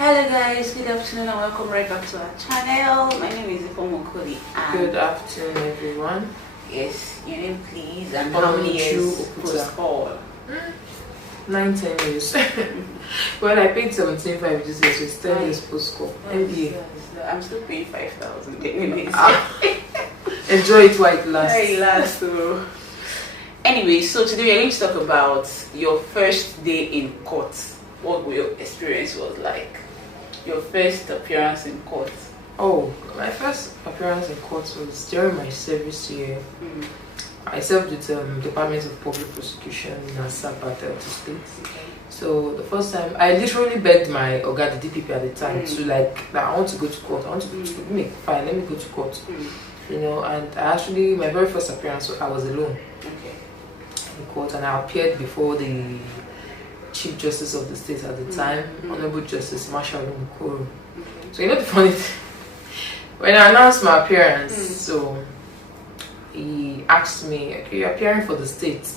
Hello guys, good afternoon and welcome right back to our channel. My name is Ifeoma Okoli and Good afternoon, everyone. yes, your name please and how many years post all? 9-10 years. Well, I paid 17.5 this year, so it's 10 years post call. MBA. I'm still paying 5,000 anyways. Enjoy it while it lasts. It lasts though. Anyway, so today we're going to talk about your first day in court. What your experience was like? Your first appearance in court. Oh, my first appearance in court was during my service year. I served with Department of Public Prosecution in Asaba, Delta State. Okay. So the first time, I literally begged my Oga, the DPP at the time, to like, I want to go to court. I want to go to court. Fine, let me go to court. You know, and I actually, my very first appearance, I was alone in court, and I appeared before the Chief Justice of the state at the time, Honorable Justice Marshall Mukuru. So you know the funny thing, when I announced my appearance, so he asked me, okay, you're appearing for the state.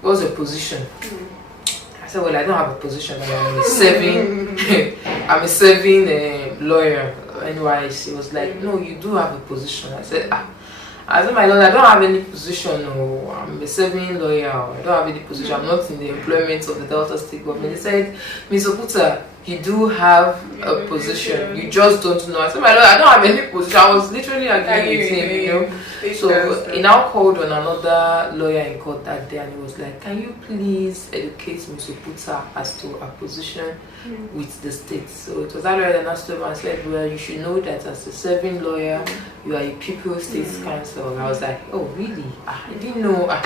What's your position? I said, well, I don't have a position. I'm a serving lawyer. Anyways, he was like, no, you do have a position. I said, my lord, I don't have any position. No, I'm a serving lawyer. I don't have any position. I'm not in the employment of the Delta State government. He said, Ms. Okuta, you do have a position. You just don't know. I said, my lord, I don't have any position. I was literally arguing with him, you know. So he now called on another lawyer in court that day, and he was like, can you please educate Ms. Okuta as to her position with the state? So it was that lawyer that asked him and said, well, you should know that as a serving lawyer, you are a People's State Counsel. And I was like, oh, really? I didn't know.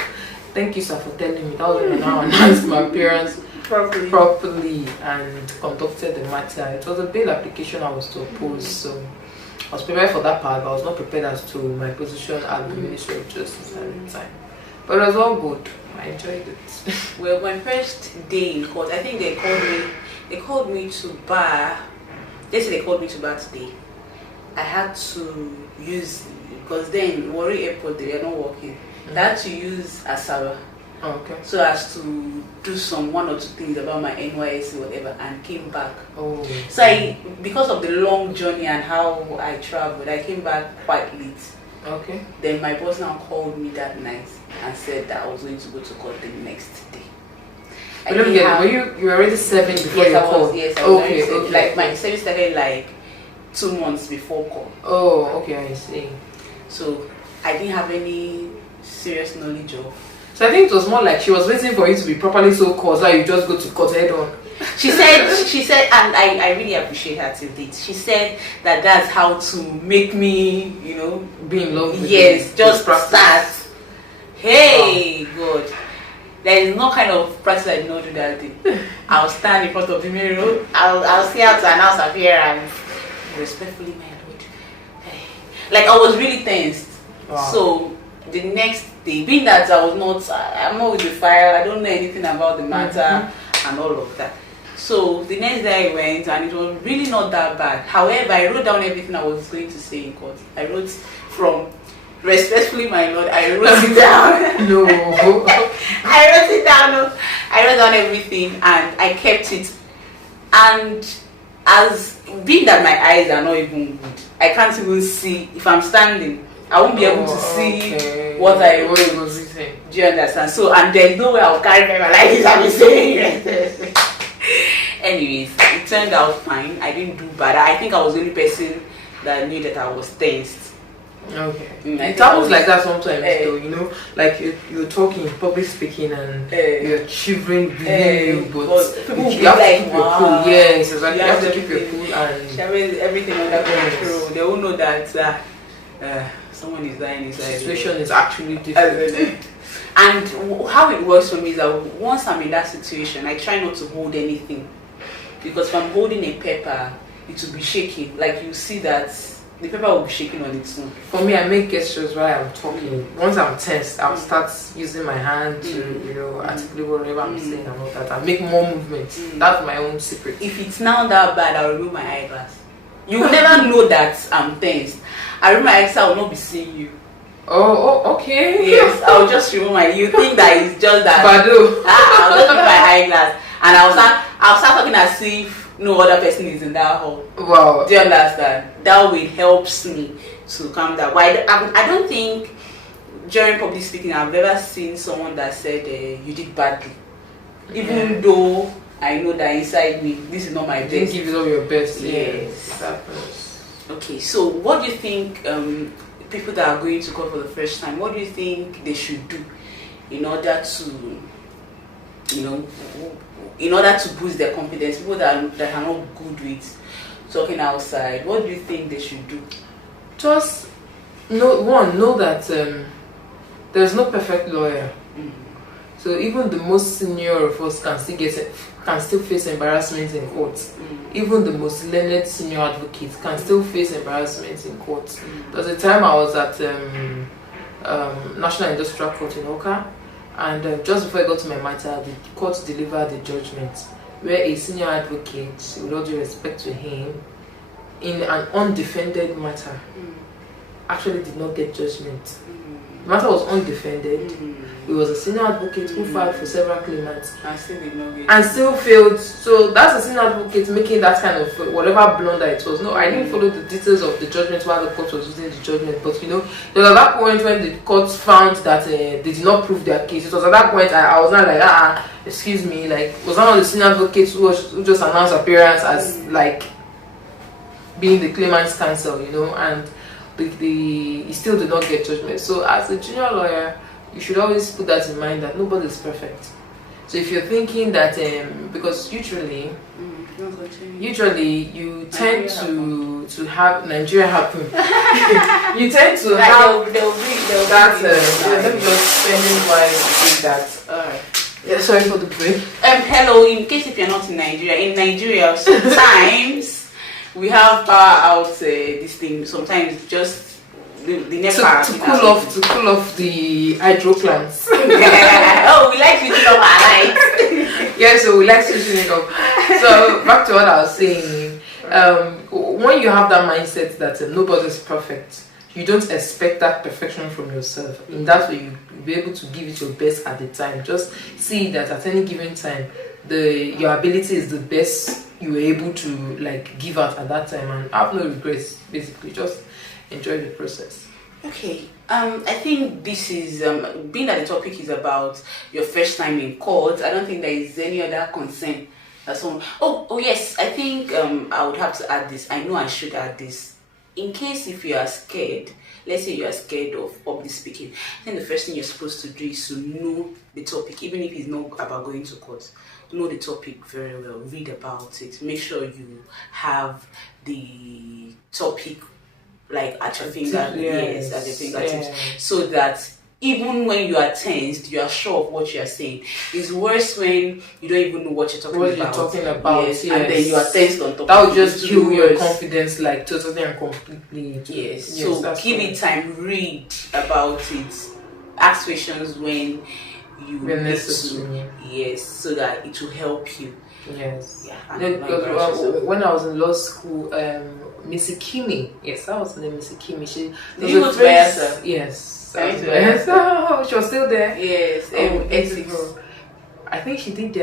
Thank you, sir, for telling me. That was when I now announced my appearance properly and conducted the matter. It was a bail application I was to oppose, so I was prepared for that part, but I was not prepared as to my position at the Ministry of Justice at the time. But it was all good. I enjoyed it. Well, my first day in court, I think they called me to bar. They said they called me to bar today. I had to use, because then Warri Airport, they are not working. I had to use Asaba. Okay. So as to do some one or two things about my NYSC whatever, and came back. Oh. So because of the long journey and how I traveled, I came back quite late. Okay. Then my boss now called me that night and said that I was going to go to court the next day. But let me get it. You were already serving before you called? Yes, I was already okay. serving. Like my service started like 2 months before call. Oh, okay, I see. So I didn't have any serious knowledge of. So I think it was more like she was waiting for you to be properly so called, so you just go to court head on. She said, and I really appreciate her till date. She said that that's how to make me, you know, be in love with yes, you. just start. Hey, God. There is no kind of practice I did not do that day. I'll stand in front of the mirror. I'll see how to announce appearance. Respectfully, my lord. Hey. Like I was really tensed. Wow. So the next day, being that I'm not with the fire, I don't know anything about the matter and all of that. So the next day I went and it was really not that bad. However, I wrote down everything I was going to say in court. I wrote from respectfully, my lord, I wrote it down. No. I wrote it down. I wrote down everything and I kept it. And as being that my eyes are not even good, I can't even see if I'm standing. I won't be able to see what I wrote. Do you understand? So, and there's no way I'll carry paper like this and be saying it. Anyways, it turned out fine. I didn't do bad. I think I was the only person that knew that I was tensed. Okay. It happens like that sometimes though, you know, like you're talking, public speaking and you're shivering within you, but people you have like, to keep your cool. Yes, exactly. You have to keep your cool and everything under control. They will know that someone is dying inside. The situation is actually different. And how it works for me is that once I'm in that situation, I try not to hold anything. Because if I'm holding a paper, it will be shaking. Like you see that the paper will be shaking on its own. For me, I make gestures while I'm talking. Once I'm tensed, I'll start using my hand to, you know, articulate whatever I'm saying and all that. I make more movements. That's my own secret. If it's now that bad, I'll remove my eyeglass. You will never know that I'm tensed. I remove my eyeglass, I will not be seeing you. Oh, okay. Yes, I'll just remove my. You think that it's just that? Badu. I'll just remove my eyeglass and I'll start talking as if no other person is in that hall. Wow. Do you understand? That way it helps me to calm down. Why I don't think during public speaking I've ever seen someone that said you did badly, even though I know that inside me this is not my best. Didn't give it all your best. Yes. Yes. Okay, so what do you think people that are going to court for the first time, what do you think they should do in order to, in order to boost their confidence? People that are not good with talking outside, what do you think they should do? Just know that there's no perfect lawyer. So even the most senior of us can still face embarrassment in court. Even the most learned senior advocate can still face embarrassment in court. There was a time I was at National Industrial Court in Oka, and just before I got to my matter, the court delivered a judgment where a senior advocate, with all due respect to him, in an undefended matter, actually did not get judgment. The matter was undefended. He was a senior advocate who filed for several claimants and still failed. So that's a senior advocate making that kind of whatever blunder it was. No, I didn't follow the details of the judgment while the court was using the judgment, but there was at that point when the court found that they did not prove their case. It was at that point I was not like, excuse me, like, was one of the senior advocates who just announced appearance as like being the claimant's counsel, and he still did not get judgment. So as a junior lawyer, you should always put that in mind that nobody is perfect. So if you're thinking that, because usually you tend to have Nigeria happen. You tend to have that. Let me just spend while doing that. Alright. Yeah, sorry for the break. Hello. In case if you're not in Nigeria, sometimes we have power out. This thing sometimes just. The NEPA to cool off the hydro plants. Oh, we like switching off our lights. Yeah, so we like switching it off. So back to what I was saying. When you have that mindset that nobody's perfect, you don't expect that perfection from yourself. In that way, you'll be able to give it your best at the time. Just see that at any given time, your ability is the best you're able to like give out at that time, and have no regrets. Basically, just enjoy the process. Okay, I think this is being that the topic is about your first time in court. I don't think there is any other concern that someone. Oh yes, I think I would have to add this. I know I should add this. In case if you are scared, let's say you are scared of public speaking, I think the first thing you're supposed to do is to know the topic, even if it's not about going to court. Know the topic very well. Read about it. Make sure you have the topic like at your fingertips, yes, at your fingertips, so that even when you are tensed, you are sure of what you are saying. It's worse when you don't even know what you're talking about. Yes, and then you are tensed on top. That would just kill your confidence, like totally and completely. Yes. So give it time. Read about it. Ask questions when you need to. Yes, so that it will help you. Yes. Yeah. When I was in law school, Missy Kimi, yes, that was the name, Missy Kimi. She was there. Yes. She was still there. Yes. I think she did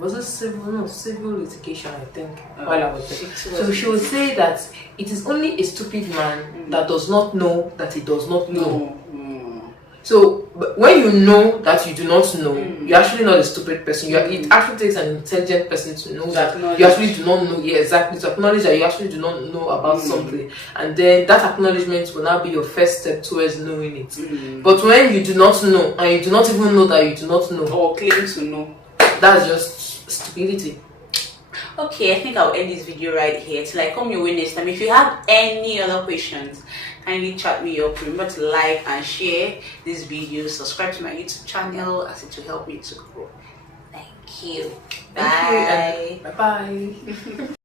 was it civil litigation, I think, while I was there. So she would say that it is only a stupid man that does not know that he does not know. So when you know that you do not know, you're actually not a stupid person. It actually takes an intelligent person to know that you actually do not know. Yeah, exactly. To acknowledge that you actually do not know about something, and then that acknowledgement will now be your first step towards knowing it. But when you do not know, and you do not even know that you do not know, or claim to know, that's just stupidity. Okay, I think I'll end this video right here till I come your way next time. If you have any other questions, kindly chat me up. Remember to like and share this video. Subscribe to my YouTube channel as it will help me to grow. Thank you. Bye. Bye.